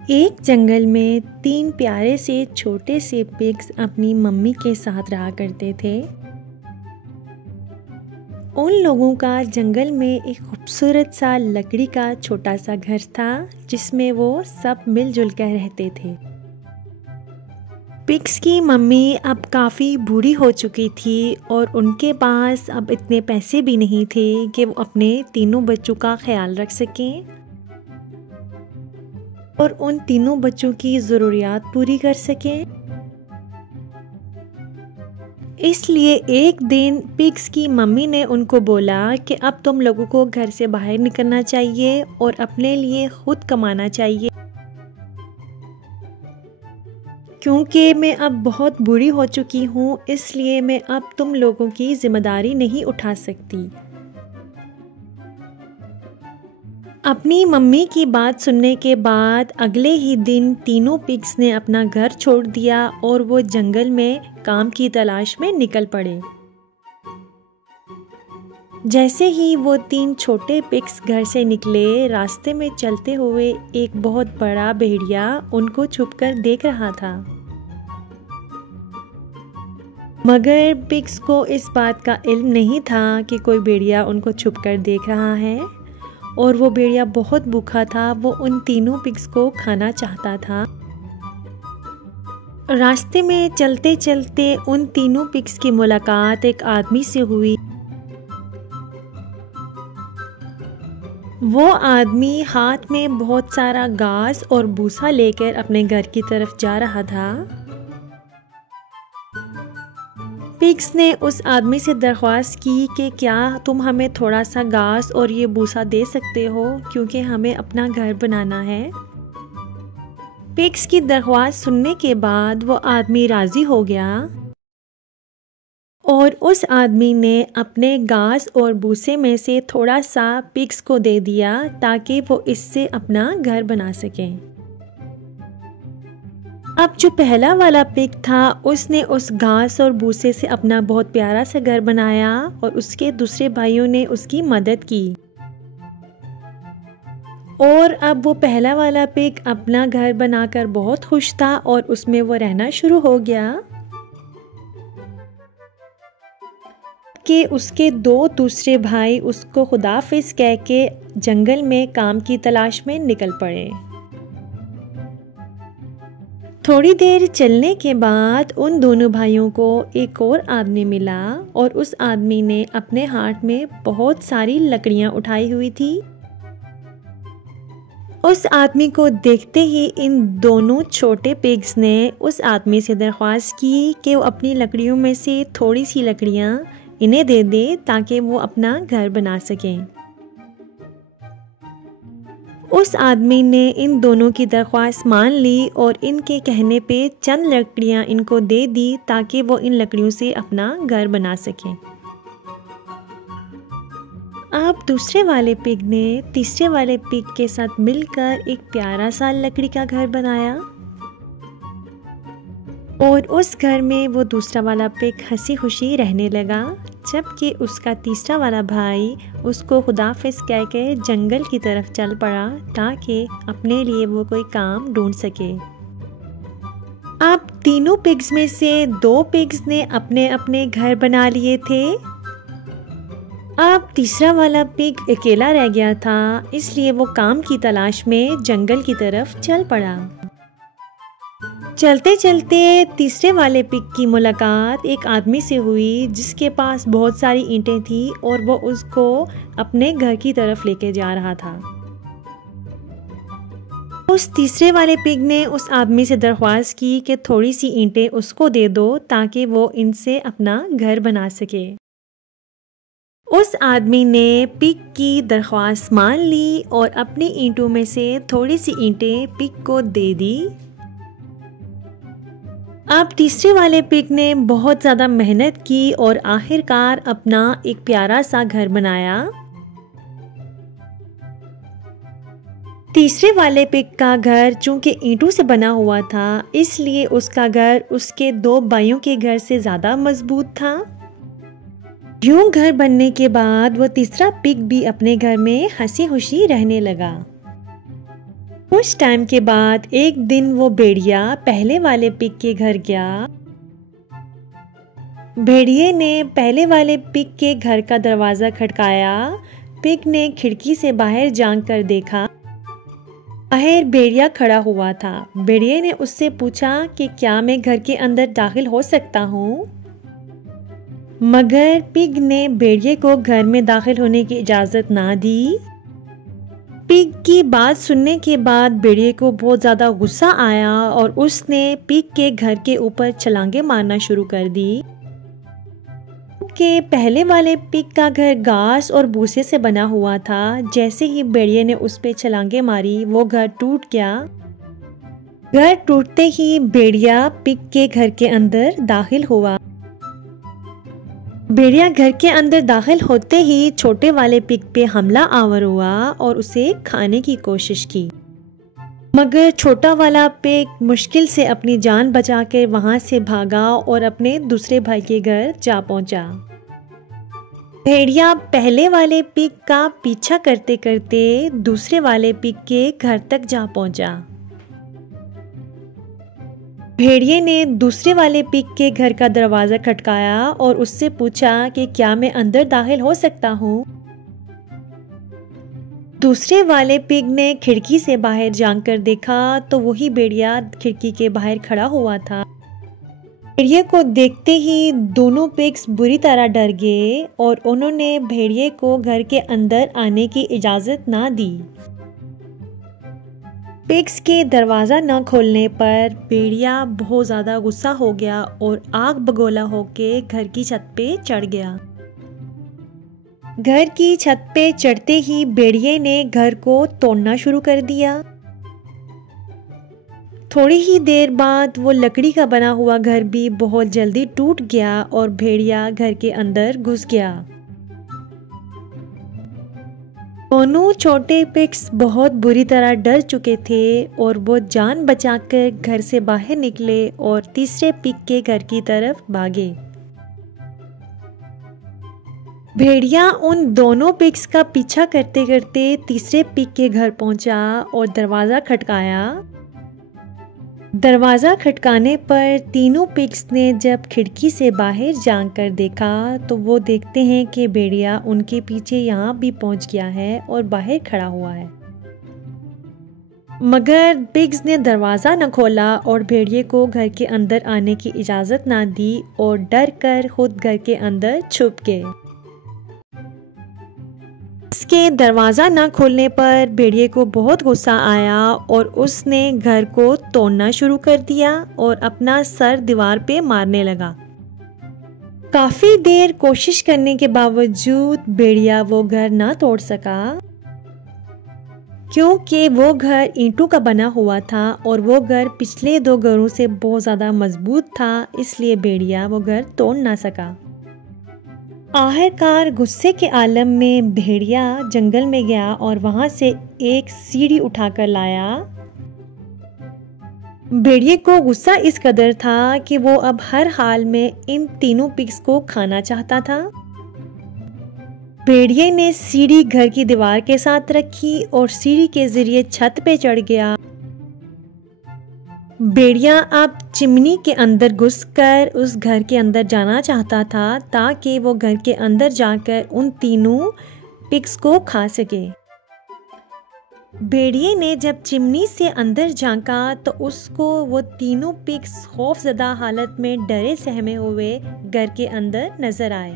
एक जंगल में 3 प्यारे से छोटे से पिग्स अपनी मम्मी के साथ रहा करते थे। उन लोगों का जंगल में एक खूबसूरत सा लकड़ी का छोटा सा घर था जिसमें वो सब मिलजुल कर रहते थे। पिग्स की मम्मी अब काफ़ी बूढ़ी हो चुकी थी और उनके पास अब इतने पैसे भी नहीं थे कि वो अपने तीनों बच्चों का ख्याल रख सकें और उन तीनों बच्चों की ज़रूरियात पूरी कर सकें। इसलिए एक दिन पिग्स की मम्मी ने उनको बोला कि अब तुम लोगों को घर से बाहर निकलना चाहिए और अपने लिए खुद कमाना चाहिए, क्योंकि मैं अब बहुत बूढ़ी हो चुकी हूँ, इसलिए मैं अब तुम लोगों की जिम्मेदारी नहीं उठा सकती। अपनी मम्मी की बात सुनने के बाद अगले ही दिन तीनों पिग्स ने अपना घर छोड़ दिया और वो जंगल में काम की तलाश में निकल पड़े। जैसे ही वो 3 छोटे पिग्स घर से निकले, रास्ते में चलते हुए एक बहुत बड़ा भेड़िया उनको छुपकर देख रहा था। मगर पिग्स को इस बात का इल्म नहीं था कि कोई भेड़िया उनको छुपकर देख रहा है और वो भेड़िया बहुत भूखा था। वो उन तीनों पिग्स को खाना चाहता था। रास्ते में चलते चलते उन तीनों पिग्स की मुलाकात एक आदमी से हुई। वो आदमी हाथ में बहुत सारा घास और भूसा लेकर अपने घर की तरफ जा रहा था। पिग्स ने उस आदमी से दरख्वास्त की कि क्या तुम हमें थोड़ा सा घास और ये भूसा दे सकते हो, क्योंकि हमें अपना घर बनाना है। पिग्स की दरख्वास्त सुनने के बाद वो आदमी राजी हो गया और उस आदमी ने अपने घास और भूसे में से थोड़ा सा पिग्स को दे दिया ताकि वो इससे अपना घर बना सकें। अब जो पहला वाला पिग था उसने उस घास और भूसे से अपना बहुत प्यारा सा घर बनाया और उसके दूसरे भाइयों ने उसकी मदद की और अब वो पहला वाला पिग अपना घर बनाकर बहुत खुश था और उसमें वो रहना शुरू हो गया कि उसके 2 दूसरे भाई उसको खुदाफिज कह के जंगल में काम की तलाश में निकल पड़े। थोड़ी देर चलने के बाद उन दोनों भाइयों को एक और आदमी मिला और उस आदमी ने अपने हाथ में बहुत सारी लकड़ियां उठाई हुई थी। उस आदमी को देखते ही इन दोनों छोटे पिग्स ने उस आदमी से दरख्वास्त की कि वो अपनी लकड़ियों में से थोड़ी सी लकड़ियां इन्हें दे दे ताकि वो अपना घर बना सकें। उस आदमी ने इन दोनों की दरख्वास्त मान ली और इनके कहने पे चंद लकड़ियां इनको दे दी ताकि वो इन लकड़ियों से अपना घर बना सकें। अब दूसरे वाले पिग ने तीसरे वाले पिग के साथ मिलकर एक प्यारा सा लकड़ी का घर बनाया और उस घर में वो दूसरा वाला पिग हंसी खुशी रहने लगा, जबकि उसका तीसरा वाला भाई उसको खुदाफिज कह के जंगल की तरफ चल पड़ा ताकि अपने लिए वो कोई काम ढूंढ सके। अब तीनों पिग्स में से 2 पिग्स ने अपने अपने घर बना लिए थे। अब तीसरा वाला पिग अकेला रह गया था, इसलिए वो काम की तलाश में जंगल की तरफ चल पड़ा। चलते चलते तीसरे वाले पिग की मुलाकात एक आदमी से हुई जिसके पास बहुत सारी ईंटें थी और वो उसको अपने घर की तरफ लेके जा रहा था। उस तीसरे वाले पिग ने उस आदमी से दरख्वास्त की कि थोड़ी सी ईंटें उसको दे दो ताकि वो इनसे अपना घर बना सके। उस आदमी ने पिग की दरख्वास्त मान ली और अपनी ईंटों में से थोड़ी सी ईंटें पिग को दे दी। अब तीसरे वाले पिग ने बहुत ज़्यादा मेहनत की और आखिरकार अपना एक प्यारा सा घर बनाया। तीसरे वाले पिग का घर चूंकि ईंटों से बना हुआ था, इसलिए उसका घर उसके 2 भाइयों के घर से ज़्यादा मजबूत था। यूं घर बनने के बाद वो तीसरा पिग भी अपने घर में हंसी खुशी रहने लगा। कुछ टाइम के बाद एक दिन वो भेड़िया पहले वाले पिग के घर गया। भेड़िए ने पहले वाले पिग के घर का दरवाज़ा खटकाया। पिग ने खिड़की से बाहर झांक कर देखा। बाहर भेड़िया खड़ा हुआ था। भेड़िए ने उससे पूछा कि क्या मैं घर के अंदर दाखिल हो सकता हूँ, मगर पिग ने भेड़िए को घर में दाखिल होने की इजाज़त ना दी। पिग की बात सुनने के बाद भेड़िए को बहुत ज़्यादा गुस्सा आया और उसने पिग के घर के ऊपर छलांगे मारना शुरू कर दी। के पहले वाले पिग का घर घास और भूसे से बना हुआ था। जैसे ही भेड़िए ने उस पे छलांगे मारी वो घर टूट गया। घर टूटते ही भेड़िया पिग के घर के अंदर दाखिल हुआ। भेड़िया घर के अंदर दाखिल होते ही छोटे वाले पिग पे हमला आवर हुआ और उसे खाने की कोशिश की, मगर छोटा वाला पिग मुश्किल से अपनी जान बचाकर वहां से भागा और अपने दूसरे भाई के घर जा पहुंचा। भेड़िया पहले वाले पिग का पीछा करते करते दूसरे वाले पिग के घर तक जा पहुंचा। भेड़िए ने दूसरे वाले पिग के घर का दरवाज़ा खटकाया और उससे पूछा कि क्या मैं अंदर दाखिल हो सकता हूँ। दूसरे वाले पिग ने खिड़की से बाहर झांक कर देखा तो वही भेड़िया खिड़की के बाहर खड़ा हुआ था। भेड़िए को देखते ही दोनों पिग्स बुरी तरह डर गए और उन्होंने भेड़िए को घर के अंदर आने की इजाज़त ना दी। पिग्स के दरवाज़ा न खोलने पर भेड़िया बहुत ज़्यादा गुस्सा हो गया और आग बगोला होके घर की छत पे चढ़ गया। घर की छत पे चढ़ते ही भेड़िए ने घर को तोड़ना शुरू कर दिया। थोड़ी ही देर बाद वो लकड़ी का बना हुआ घर भी बहुत जल्दी टूट गया और भेड़िया घर के अंदर घुस गया। दोनों छोटे पिग्स बहुत बुरी तरह डर चुके थे और वो जान बचाकर घर से बाहर निकले और तीसरे पिग के घर की तरफ भागे। भेड़िया उन दोनों पिग्स का पीछा करते करते तीसरे पिग के घर पहुंचा और दरवाज़ा खटकाया। दरवाज़ा खटकाने पर तीनों पिग्स ने जब खिड़की से बाहर झांक कर देखा तो वो देखते हैं कि भेड़िया उनके पीछे यहाँ भी पहुँच गया है और बाहर खड़ा हुआ है, मगर पिग्स ने दरवाज़ा न खोला और भेड़िए को घर के अंदर आने की इजाज़त ना दी और डर कर खुद घर के अंदर छुप गए। इसके दरवाज़ा न खोलने पर भेड़िए को बहुत गुस्सा आया और उसने घर को तोड़ना शुरू कर दिया और अपना सर दीवार पे मारने लगा। काफ़ी देर कोशिश करने के बावजूद भेड़िया वो घर ना तोड़ सका, क्योंकि वो घर ईंटों का बना हुआ था और वो घर पिछले दो घरों से बहुत ज़्यादा मजबूत था, इसलिए भेड़िया वो घर तोड़ ना सका। आखिरकार गुस्से के आलम में भेड़िया जंगल में गया और वहां से एक सीढ़ी उठाकर लाया। भेड़िए को गुस्सा इस कदर था कि वो अब हर हाल में इन तीनों पिग्स को खाना चाहता था। भेड़िए ने सीढ़ी घर की दीवार के साथ रखी और सीढ़ी के जरिए छत पे चढ़ गया। भेड़िया अब चिमनी के अंदर घुसकर उस घर के अंदर जाना चाहता था ताकि वो घर के अंदर जाकर उन तीनों पिग्स को खा सके। भेड़िए ने जब चिमनी से अंदर झांका तो उसको वो तीनों पिग्स खौफजदा हालत में डरे सहमे हुए घर के अंदर नजर आए।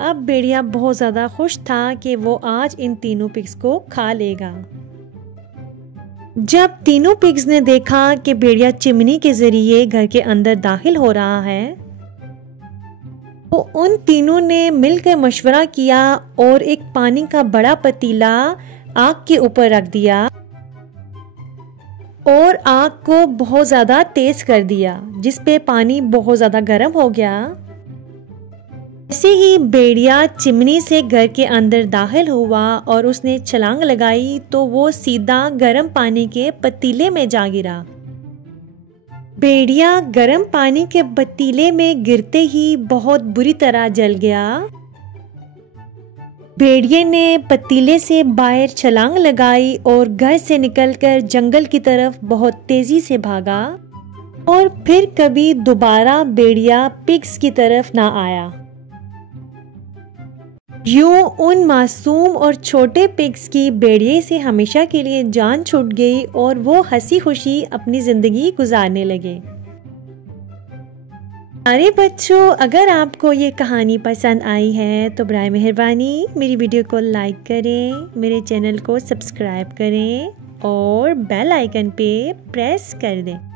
अब भेड़िया बहुत ज़्यादा खुश था कि वो आज इन तीनों पिग्स को खा लेगा। जब तीनों पिग्स ने देखा कि भेड़िया चिमनी के जरिए घर के अंदर दाखिल हो रहा है तो उन तीनों ने मिलकर मशवरा किया और एक पानी का बड़ा पतीला आग के ऊपर रख दिया और आग को बहुत ज़्यादा तेज कर दिया, जिस पे पानी बहुत ज़्यादा गर्म हो गया। ऐसे ही भेड़िया चिमनी से घर के अंदर दाखिल हुआ और उसने छलांग लगाई तो वो सीधा गर्म पानी के पतीले में जा गिरा। भेड़िया गर्म पानी के पतीले में गिरते ही बहुत बुरी तरह जल गया। भेड़िए ने पतीले से बाहर छलांग लगाई और घर से निकलकर जंगल की तरफ बहुत तेजी से भागा और फिर कभी दोबारा भेड़िया पिग्स की तरफ ना आया। यूं उन मासूम और छोटे पिग्स की भेड़िए से हमेशा के लिए जान छूट गई और वो हंसी खुशी अपनी जिंदगी गुजारने लगे। अरे बच्चों, अगर आपको ये कहानी पसंद आई है तो बराए मेहरबानी मेरी वीडियो को लाइक करें, मेरे चैनल को सब्सक्राइब करें और बेल आइकन पे प्रेस कर दें।